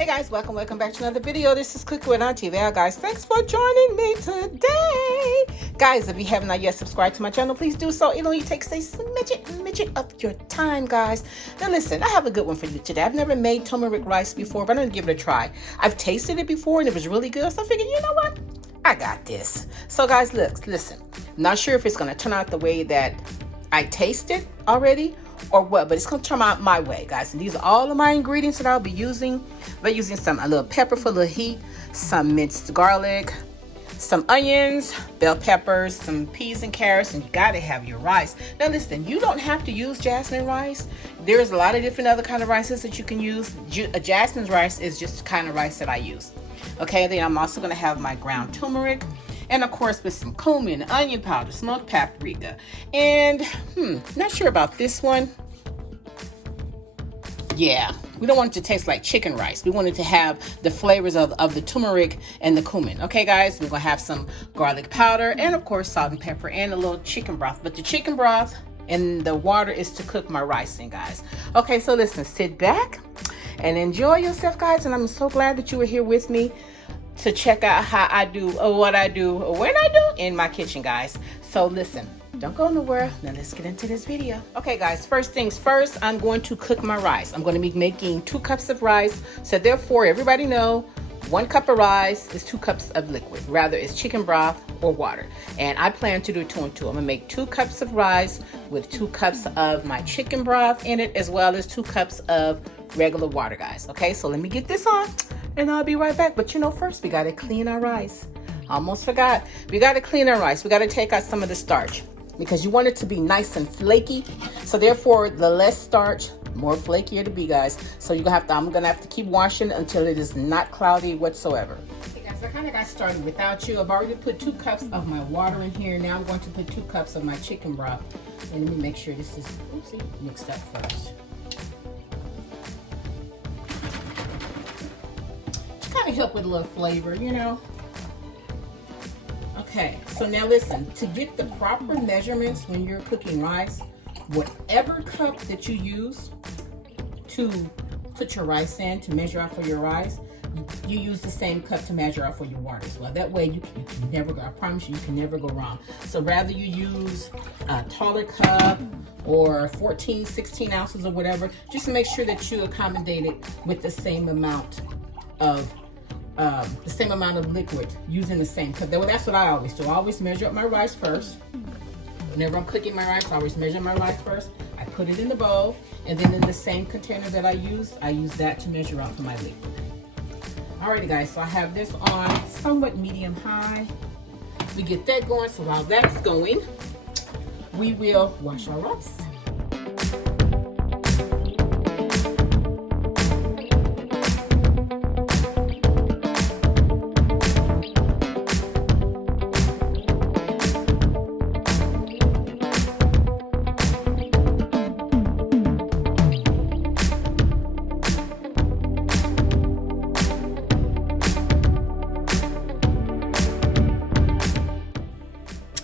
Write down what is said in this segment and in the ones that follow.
Hey guys, welcome back to another video. This is Cooking with Auntie Val, guys. Thanks for joining me today. Guys, if you have not yet subscribed to my channel, please do so. It only takes a smidget of your time, guys. Now listen, I have a good one for you today. I've never made turmeric rice before, but I'm gonna give it a try. I've tasted it before and it was really good, so I figured, you know what? I got this. So guys, look, listen. Not sure if it's gonna turn out the way that I tasted already or what, but it's gonna turn out my way, guys. And these are all of my ingredients that I'll be using. I'm using a little pepper for the heat, some minced garlic, some onions, bell peppers, some peas and carrots, and you gotta have your rice. Now listen, you don't have to use jasmine rice. There's a lot of different other kind of rices that you can use. Jasmine's rice is just the kind of rice that I use. Okay, then I'm also gonna have my ground turmeric, and of course with some cumin, onion powder, smoked paprika, and not sure about this one. Yeah, we don't want it to taste like chicken rice. We want it to have the flavors of the turmeric and the cumin. Okay, guys, we're gonna have some garlic powder and of course salt and pepper and a little chicken broth. But the chicken broth and the water is to cook my rice in, guys. Okay, so listen, sit back and enjoy yourself, guys. And I'm so glad that you were here with me to check out how I do or what I do or when I do in my kitchen, guys. So listen, don't go nowhere. Now let's get into this video. Okay, guys, first things first, I'm going to cook my rice. I'm going to be making 2 cups of rice. So therefore, everybody know 1 cup of rice is 2 cups of liquid. Rather, it's chicken broth or water. And I plan to do 2 and 2. I'm gonna make 2 cups of rice with 2 cups of my chicken broth in it, as well as 2 cups of regular water, guys. Okay, so let me get this on and I'll be right back. But you know, first we gotta clean our rice. Almost forgot. We gotta clean our rice. We gotta take out some of the starch, because you want it to be nice and flaky. So therefore, the less starch, more flakier to be, guys. So I'm gonna have to keep washing until it is not cloudy whatsoever. Okay, guys, I kind of got started without you. I've already put 2 cups of my water in here. Now I'm going to put 2 cups of my chicken broth. And let me make sure this is mixed up first. Just kind of help with a little flavor, you know. Okay, so now listen, to get the proper measurements when you're cooking rice, whatever cup that you use to put your rice in, to measure out for your rice, you use the same cup to measure out for your water as well. That way you can never go, I promise you can never go wrong. So rather you use a taller cup or 14, 16 ounces or whatever, just make sure that you accommodate it with the same amount of liquid using the same cup. That's what I always do. I always measure up my rice first. Whenever I'm cooking my rice, I always measure my rice first. I put it in the bowl, and then in the same container that I use that to measure out for my liquid. Alrighty, guys, so I have this on somewhat medium high. We get that going, so while that's going, we will wash our rice.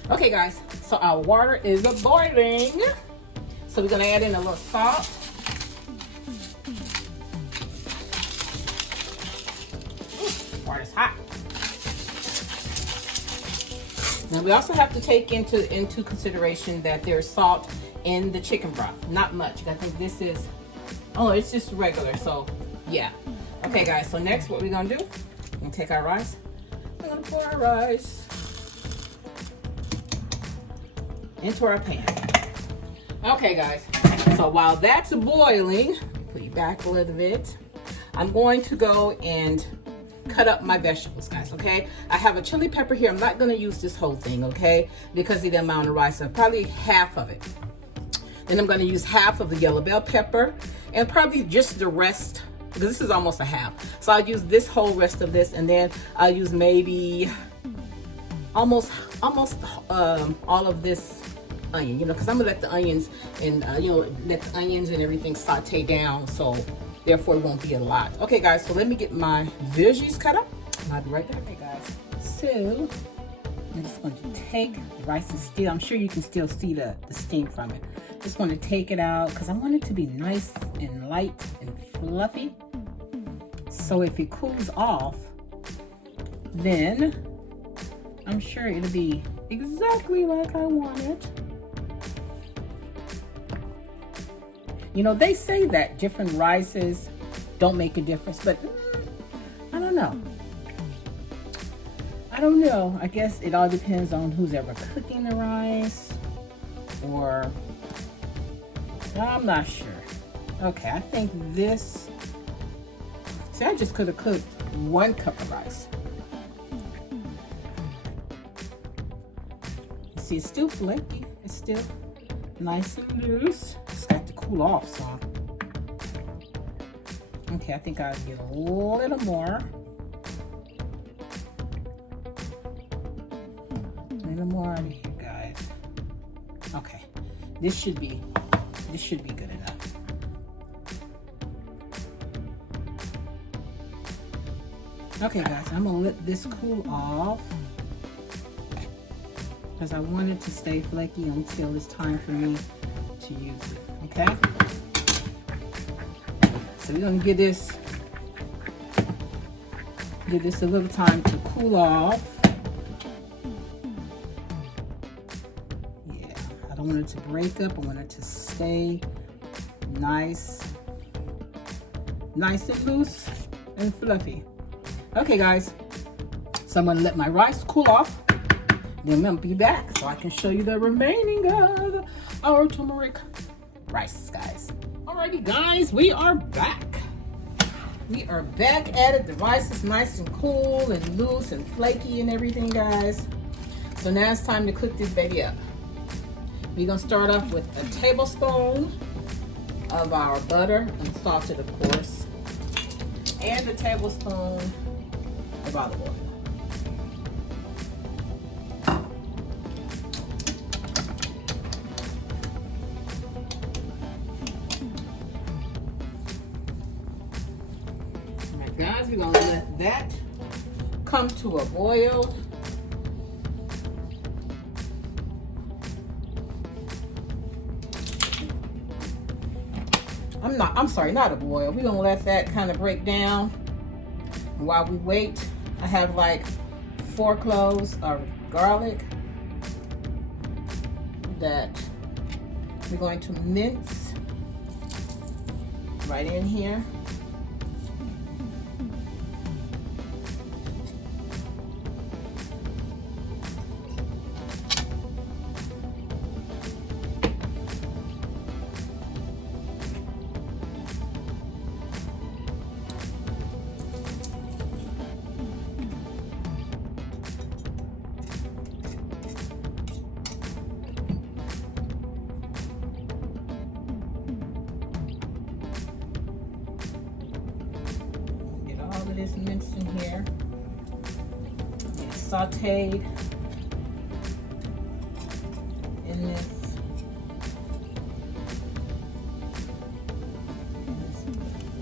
Okay, guys, so our water is boiling. So we're gonna add in a little salt. Water's hot. Now we also have to take into consideration that there's salt in the chicken broth. Not much. I think this is, it's just regular, so yeah. Okay, guys, so next what we're gonna do, we're gonna take our rice. We're gonna pour our rice into our pan. Okay, guys, so while that's boiling, put you back a little bit, I'm going to go and cut up my vegetables, guys. Okay, I have a chili pepper here. I'm not going to use this whole thing, okay, because of the amount of rice. So probably half of it. Then I'm going to use half of the yellow bell pepper and probably just the rest, because this is almost a half. So I'll use this whole rest of this, and then I'll use maybe almost all of this onion, you know, because I'm gonna let the onions and let the onions and everything saute down, so therefore it won't be a lot. Okay, guys, so let me get my veggies cut up. I'll be right back. Okay, guys, so I'm just going to take the rice is still, I'm sure you can still see the steam from it. Just want to take it out because I want it to be nice and light and fluffy. So if it cools off, then I'm sure it'll be exactly like I want it. You know, they say that different rices don't make a difference, but I don't know. I don't know. I guess it all depends on who's ever cooking the rice, or I'm not sure. Okay, I think this, see, I just could have cooked 1 cup of rice. See, it's still flaky. It's still nice and loose. It's got to cool off some. Okay, I think I'll get a little more. A little more out of here, guys. Okay, this should be good enough. Okay, guys, I'm gonna let this cool off because I want it to stay flaky until it's time for me to use it. Okay, so we're gonna give this a little time to cool off. Yeah, I don't want it to break up. I want it to stay nice and loose and fluffy. Okay, guys, so I'm gonna let my rice cool off. Then I'm gonna be back so I can show you the remaining of our turmeric rice, guys. Alrighty, guys, we are back. We are back at it. The rice is nice and cool and loose and flaky and everything, guys. So now it's time to cook this baby up. We're gonna start off with a tablespoon of our butter, unsalted, of course, and a tablespoon of olive oil. Alright, guys, we're gonna let that come to a boil. I'm sorry, not a boil. We're gonna let that kind of break down. And while we wait, I have like 4 cloves of garlic that we're going to mince right in here. This minced in here. It's sauteed in this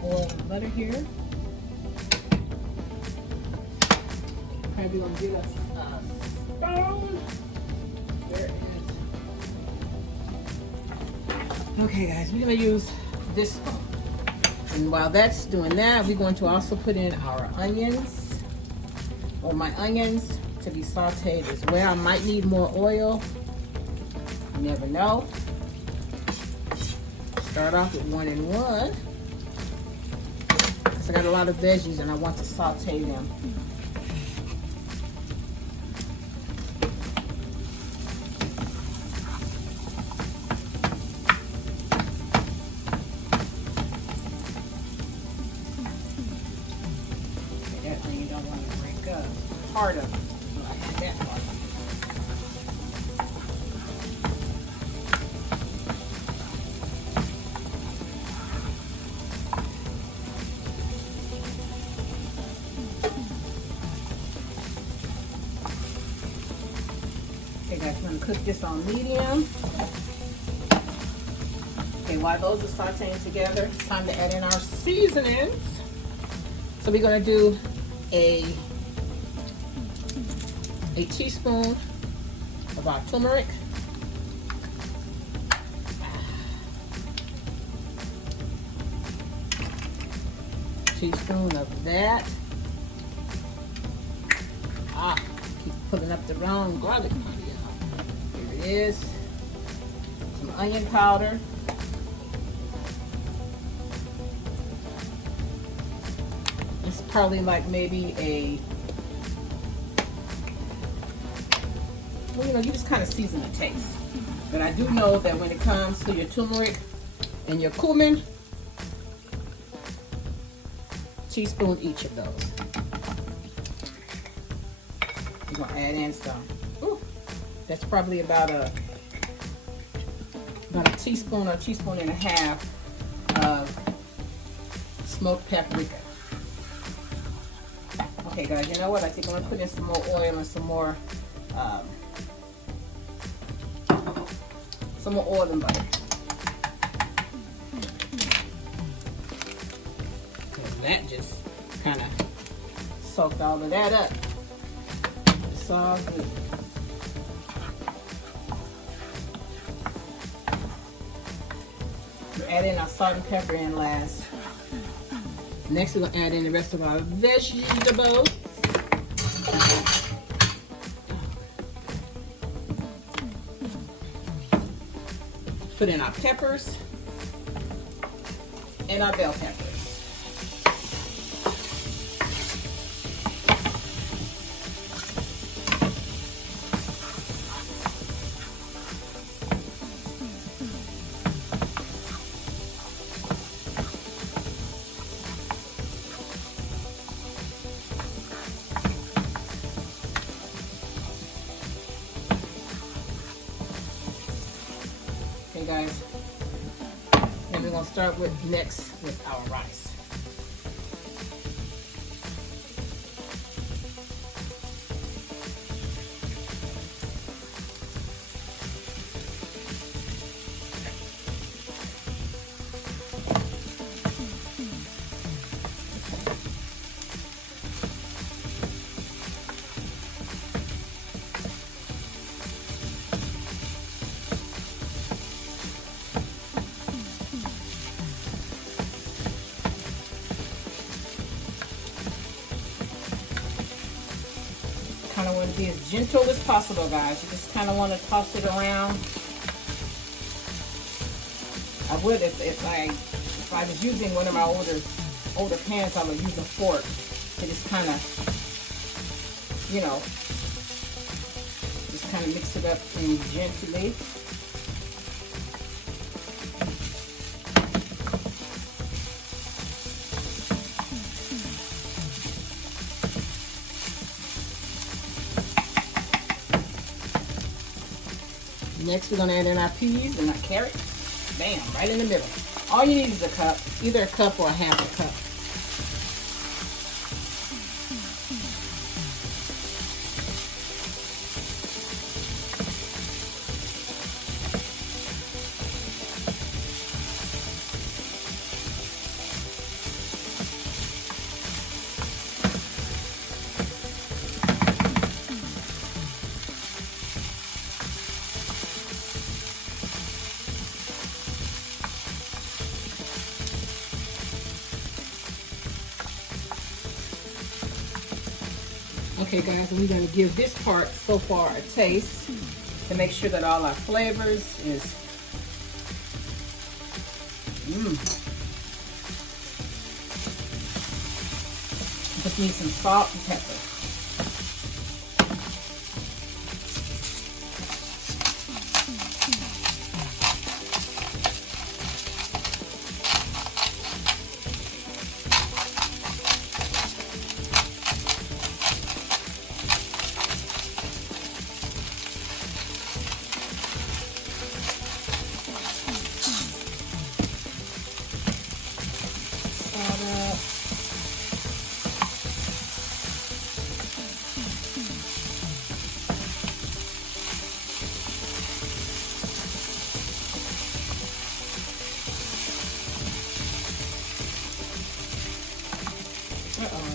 oil and butter here. Probably gonna give us a spoon. There it is. Okay, guys, we're gonna use this spoon. And while that's doing that, we're going to also put in our onions, or my onions, to be sauteed as well. I might need more oil. You never know. Start off with 1 and 1. Because I got a lot of veggies and I want to saute them. You don't want to break up part of it. That part. Okay, guys, I'm going to cook this on medium. Okay, while those are sauteing together, it's time to add in our seasonings. So we're going to do a teaspoon of our turmeric, 2 teaspoon of that. Keep pulling up the wrong garlic powder. Here it is. Some onion powder. It's probably like maybe a, well, you know, you just kind of season the taste. But I do know that when it comes to your turmeric and your cumin, teaspoon each of those. You're gonna add in some. Ooh, that's probably about a teaspoon or a teaspoon and a half of smoked paprika. Okay, guys, you know what? I think I'm gonna put in some more oil and some more oil and butter. And that just kind of soaked all of that up. It's all good. We're adding our salt and pepper in last. Next, we're going to add in the rest of our vegetables. Put in our peppers and our bell peppers. Okay, guys, and we're going to start next with our rice. Kind of want to be as gentle as possible, guys. You just kind of want to toss it around. I would if I was using one of my older pans, I would use a fork to just kind of, you know, just kind of mix it up and gently. Next, we're going to add in our peas and our carrots. Bam, right in the middle. All you need is a cup, either a cup or a half a cup. Okay, guys, and we're going to give this part so far a taste to make sure that all our flavors is Just need some salt and pepper.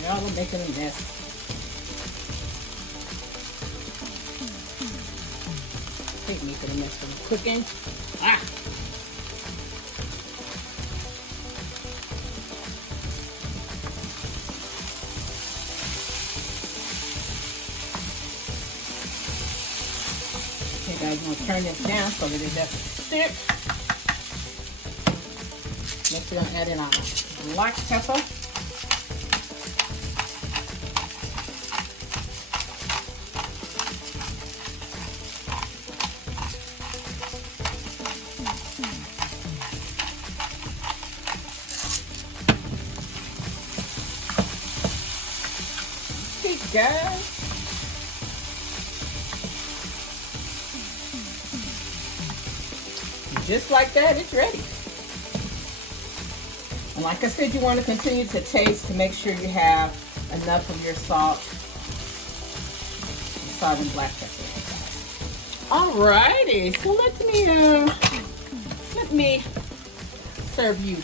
Y'all are making a mess. I hate making a mess when I'm cooking. guys. I'm going to turn this down so that it doesn't stick. Next, we're going to add in our black pepper. Guys, just like that, it's ready. And like I said, you want to continue to taste to make sure you have enough of your salt and black pepper. Alrighty, so let me serve you.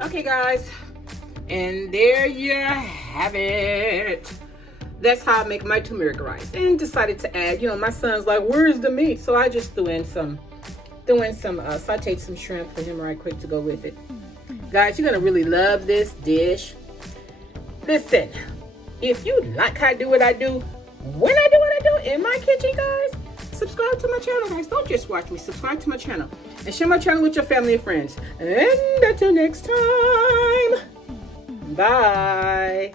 Okay guys, and there you have it. That's how I make my turmeric rice. And decided to add, my son's like, where's the meat? So I just threw in some sauteed some shrimp for him right quick to go with it. Guys, you're gonna really love this dish. Listen, if you like how I do what I do, when I do what I do in my kitchen, guys, subscribe to my channel, guys. Don't just watch me, subscribe to my channel. And share my channel with your family and friends. And until next time, bye.